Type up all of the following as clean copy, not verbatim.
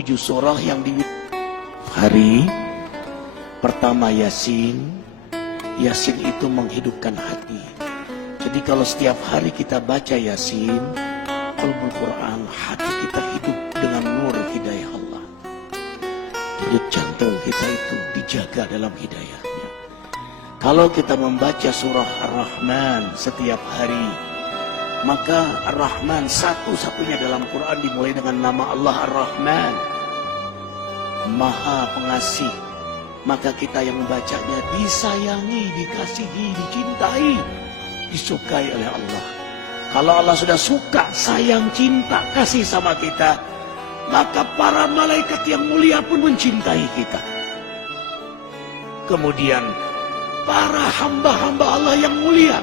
7 surah yang di hari pertama Yasin. Yasin itu menghidupkan hati. Jadi kalau setiap hari kita baca Yasin, Qalbul Quran, hati kita hidup dengan nur hidayah Allah. Denyut jantung kita itu dijaga dalam hidayahnya. Kalau kita membaca surah Ar-Rahman setiap hari, maka Ar-Rahman satu-satunya dalam Quran dimulai dengan nama Allah Ar-Rahman, Maha Pengasih. Maka kita yang membacanya disayangi, dikasihi, dicintai, disukai oleh Allah. Kalau Allah sudah suka, sayang, cinta, kasih sama kita, maka para malaikat yang mulia pun mencintai kita. Kemudian para hamba-hamba Allah yang mulia,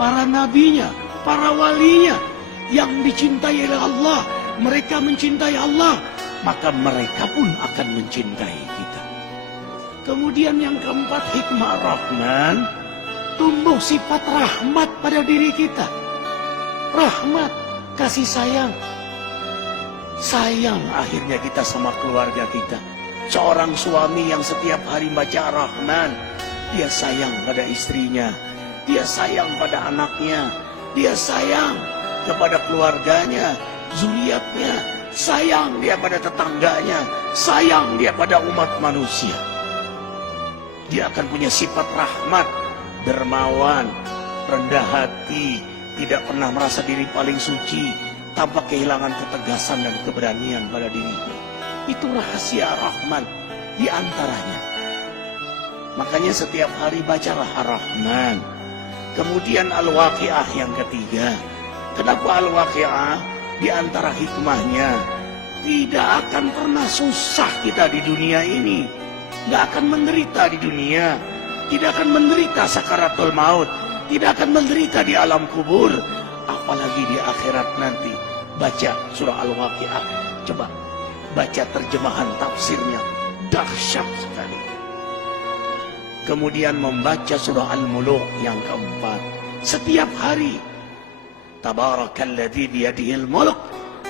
para nabinya, para walinya yang dicintai oleh Allah, mereka mencintai Allah, maka mereka pun akan mencintai kita. Kemudian yang keempat, hikmah Rahman, tumbuh sifat rahmat pada diri kita. Rahmat, kasih sayang. Sayang akhirnya kita sama keluarga kita. Seorang suami yang setiap hari baca Rahman, dia sayang pada istrinya, dia sayang pada anaknya, dia sayang kepada keluarganya, zuriatnya, sayang dia pada tetangganya, sayang dia pada umat manusia. Dia akan punya sifat rahmat, dermawan, rendah hati, tidak pernah merasa diri paling suci, tanpa kehilangan ketegasan dan keberanian pada dirinya. Itu rahasia Rahman di antaranya. Makanya setiap hari bacalah Ar-Rahman. Kemudian Al-Waqi'ah yang ketiga. Kenapa Al-Waqi'ah? Di antara hikmahnya, tidak akan pernah susah kita di dunia ini. Tidak akan menderita di dunia. Tidak akan menderita sakaratul maut. Tidak akan menderita di alam kubur. Apalagi di akhirat nanti. Baca surah Al-Waqi'ah. Coba baca terjemahan tafsirnya. Dahsyat sekali. Kemudian membaca surah Al-Muluk yang keempat. Setiap hari. Tabarakalladzi biyadihil muluk.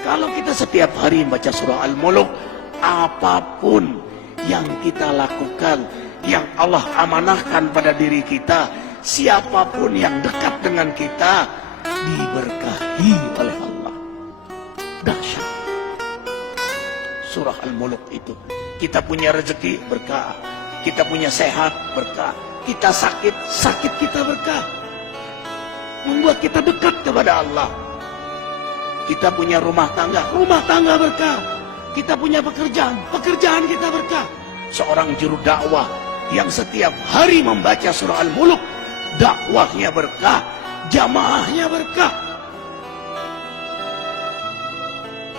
Kalau kita setiap hari membaca surah Al-Muluk, apapun yang kita lakukan, yang Allah amanahkan pada diri kita, siapapun yang dekat dengan kita, diberkahi oleh Allah. Dahsyat. Surah Al-Muluk itu. Kita punya rezeki, berkah. Kita punya sehat, berkah. Kita sakit, sakit kita berkah. Membuat kita dekat kepada Allah. Kita punya rumah tangga berkah. Kita punya pekerjaan, pekerjaan kita berkah. Seorang juru dakwah yang setiap hari membaca surah Al-Muluk, dakwahnya berkah, jamaahnya berkah.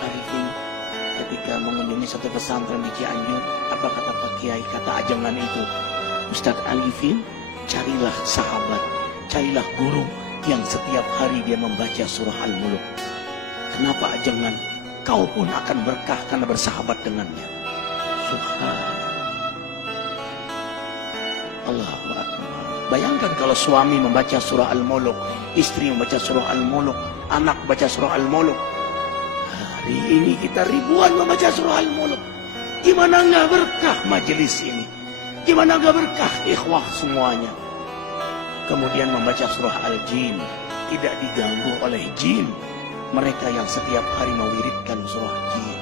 Arifin ketika mengunjungi satu pesantren di Cianjur, apa kata Pak Kiai, kata ajengan itu, Ustadz Arifin, carilah sahabat, carilah guru yang setiap hari dia membaca surah Al-Muluk. Kenapa ajengan? Kau pun akan berkah karena bersahabat dengannya. Subhanallah. Allahu Akbar. Bayangkan kalau suami membaca surah Al-Muluk, istri membaca surah Al-Muluk, anak baca surah Al-Muluk. Hari ini kita ribuan membaca surah Al-Muluk. Gimana nggak berkah majelis ini? Gimana nggak berkah ikhwah semuanya? Kemudian membaca surah Al-Jin, tidak diganggu oleh jin. Mereka yang setiap hari mewiridkan surah jin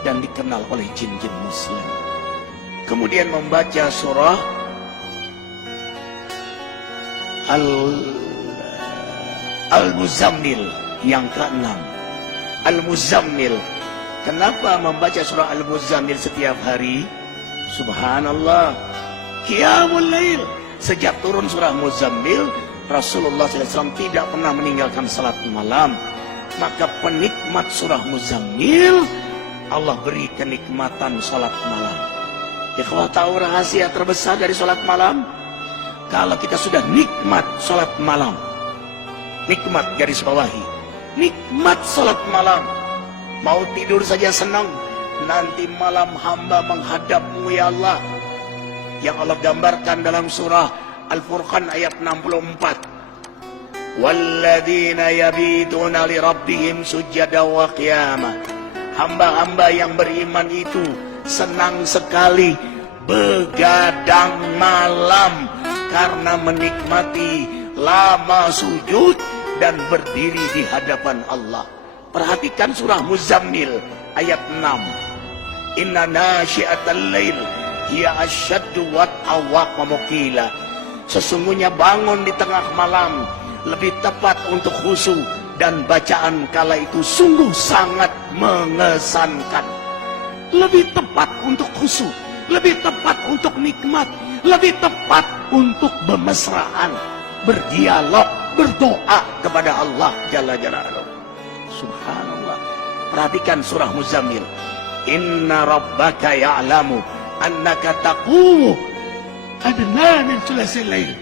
dan dikenal oleh jin-jin muslim. Kemudian membaca surah Al-Muzammil yang ke-6. Al-Muzammil. Kenapa membaca surah Al-Muzammil setiap hari? Subhanallah. Qiyamul Lail. Sejak turun surah Muzammil, Rasulullah SAW tidak pernah meninggalkan salat malam. Maka penikmat surah Muzammil, Allah beri kenikmatan salat malam. Ikhwah, tahu rahasia terbesar dari salat malam? Kalau kita sudah nikmat salat malam, nikmat garis bawahi, nikmat salat malam, mau tidur saja senang, nanti malam hamba menghadapmu ya Allah. Yang Allah gambarkan dalam surah Al-Furqan ayat 64. Walladzina yabituna li rabbihim sujada wa qiyamah. Hamba-hamba yang beriman itu senang sekali begadang malam karena menikmati lama sujud dan berdiri di hadapan Allah. Perhatikan surah Muzammil ayat 6. Inna nasyi'atal lail hiya asyaddu wat'a wa muqila. Sesungguhnya bangun di tengah malam lebih tepat untuk khusyuk dan bacaan kala itu sungguh sangat mengesankan. Lebih tepat untuk khusyuk, lebih tepat untuk nikmat, lebih tepat untuk bermesraan, berdialog, berdoa kepada Allah Jalla Jalaluhu. Subhanallah. Perhatikan surah Muzammil. Inna rabbaka ya'lamu annaka taqumu adna min thulathil lail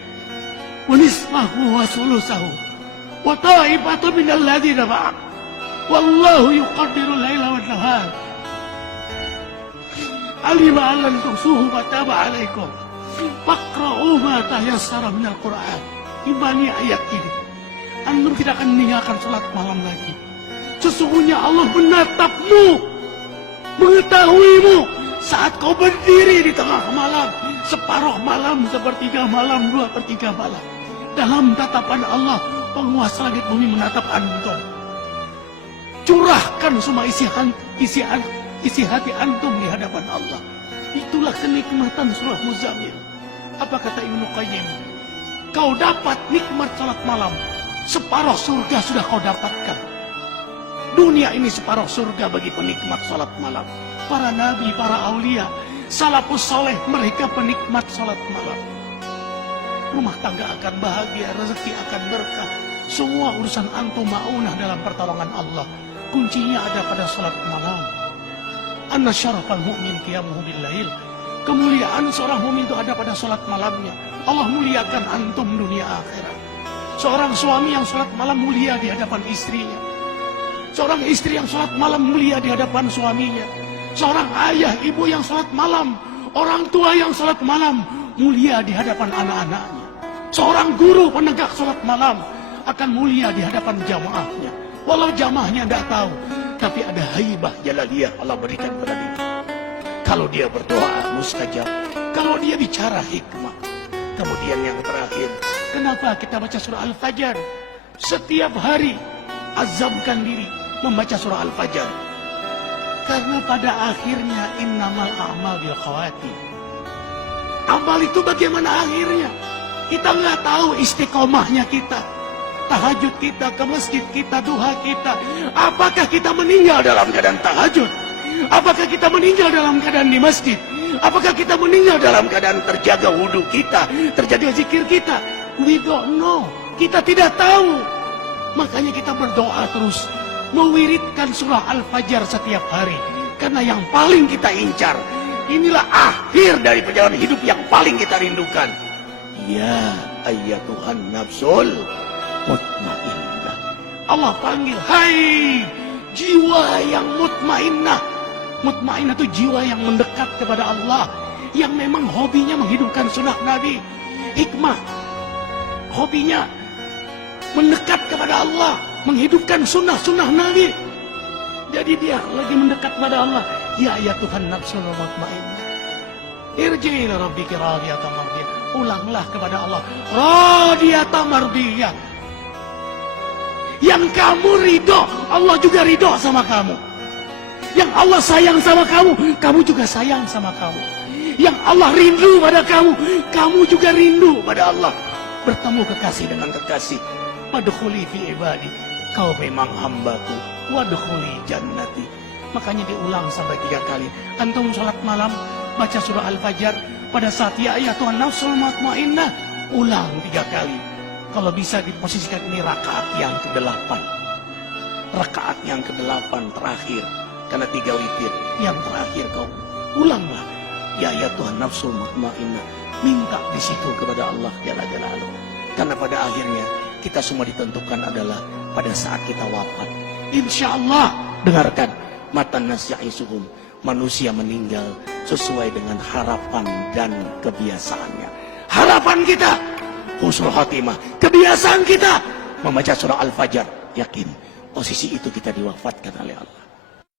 wa nisfahu wa thuluthahu wa ta'ifatu min alladhina ma'ak wallahu yuqaddiru al-laila wan nahar alima an lan tuhsuhu fataba alaikum faqra'u ma tayassara minal Qur'an. Imani ayat ini, antum tidak akan meninggalkan salat malam lagi. Sesungguhnya Allah menatapmu, mengetahuimu saat kau berdiri di tengah malam, separuh malam, sepertiga malam, 2/3 malam. Dalam tatapan Allah, penguasa langit bumi menatap antum. Curahkan semua isi hati antum di hadapan Allah. Itulah kenikmatan surah Muzammil. Apa kata Ibnu Qayyim? Kau dapat nikmat salat malam, separuh surga sudah kau dapatkan. Dunia ini separuh surga bagi penikmat salat malam. Para nabi, para aulia, salafus soleh, mereka penikmat salat malam. Rumah tangga akan bahagia, rezeki akan berkah. Semua urusan antum ma'unah dalam pertolongan Allah. Kuncinya ada pada salat malam. Anna syarafal mu'min qiyamuhu bil-lail. Kemuliaan seorang mukmin itu ada pada salat malamnya. Allah muliakan antum dunia akhirat. Seorang suami yang salat malam mulia di hadapan istrinya. Seorang istri yang salat malam mulia di hadapan suaminya. Seorang ayah, ibu yang salat malam, orang tua yang salat malam mulia di hadapan anak-anaknya. Seorang guru penegak salat malam akan mulia di hadapan jamaahnya. Walau jamaahnya tidak tahu, tapi ada haibah jalaliyah Allah berikan pada dia. Kalau dia berdoa mustajab, kalau dia bicara hikmah. Kemudian yang terakhir, kenapa kita baca surah Al-Fajr? Setiap hari azamkan diri membaca surah Al-Fajr. Karena pada akhirnya innamal a'mal bil khawatim. Amal itu bagaimana akhirnya? Kita nggak tahu istiqomahnya kita. Tahajud kita, ke masjid kita, duha kita. Apakah kita meninggal dalam keadaan tahajud? Apakah kita meninggal dalam keadaan di masjid? Apakah kita meninggal dalam keadaan terjaga wudhu kita, terjaga zikir kita? We don't know. Kita tidak tahu. Makanya kita berdoa terus, mewiridkan surah Al-Fajr setiap hari. Karena yang paling kita incar, inilah akhir dari perjalanan hidup yang paling kita rindukan. Ya ayyatuhan nafsul mutmainnah. Allah panggil, hai jiwa yang mutmainnah. Mutmainnah itu jiwa yang mendekat kepada Allah, yang memang hobinya menghidupkan sunnah Nabi. Hikmah, hobinya mendekat kepada Allah, menghidupkan sunnah Nabi. Jadi dia lagi mendekat kepada Allah. Ya Tuhan nafsul mutmainnah, irji'i ila rabbiki radiyatan mardiyah. Ulanglah kepada Allah, radiyatan mardiyah. Yang kamu ridho, Allah juga ridho sama kamu. Yang Allah sayang sama kamu, kamu juga sayang sama kamu. Yang Allah rindu pada kamu, kamu juga rindu pada Allah. Bertemu kekasih dengan kekasih. Wadkhuli fi ibadi, kau memang hambaku. Wadkhuli jannati. Makanya diulang sampai 3 kali. Antum sholat malam, baca surah Al-Fajr. Pada saat ya Tuhan nafsul mutmainnah, ulang 3 kali. Kalau bisa diposisikan ini rakaat yang ke-8. Rakaat yang ke-8 terakhir. Karena 3 witir. Yang terakhir kau ulanglah. Ya Tuhan nafsul mutmainnah. Minta di situ kepada Allah Jalla Jalaluhu. Karena pada akhirnya kita semua ditentukan adalah pada saat kita wafat. Insya Allah, dengarkan. Matan nasya'isuhum. Manusia meninggal sesuai dengan harapan dan kebiasaannya. Harapan kita husnul khatimah. Kebiasaan kita membaca surah Al-Fajr. Yakin posisi itu kita diwafatkan oleh Allah.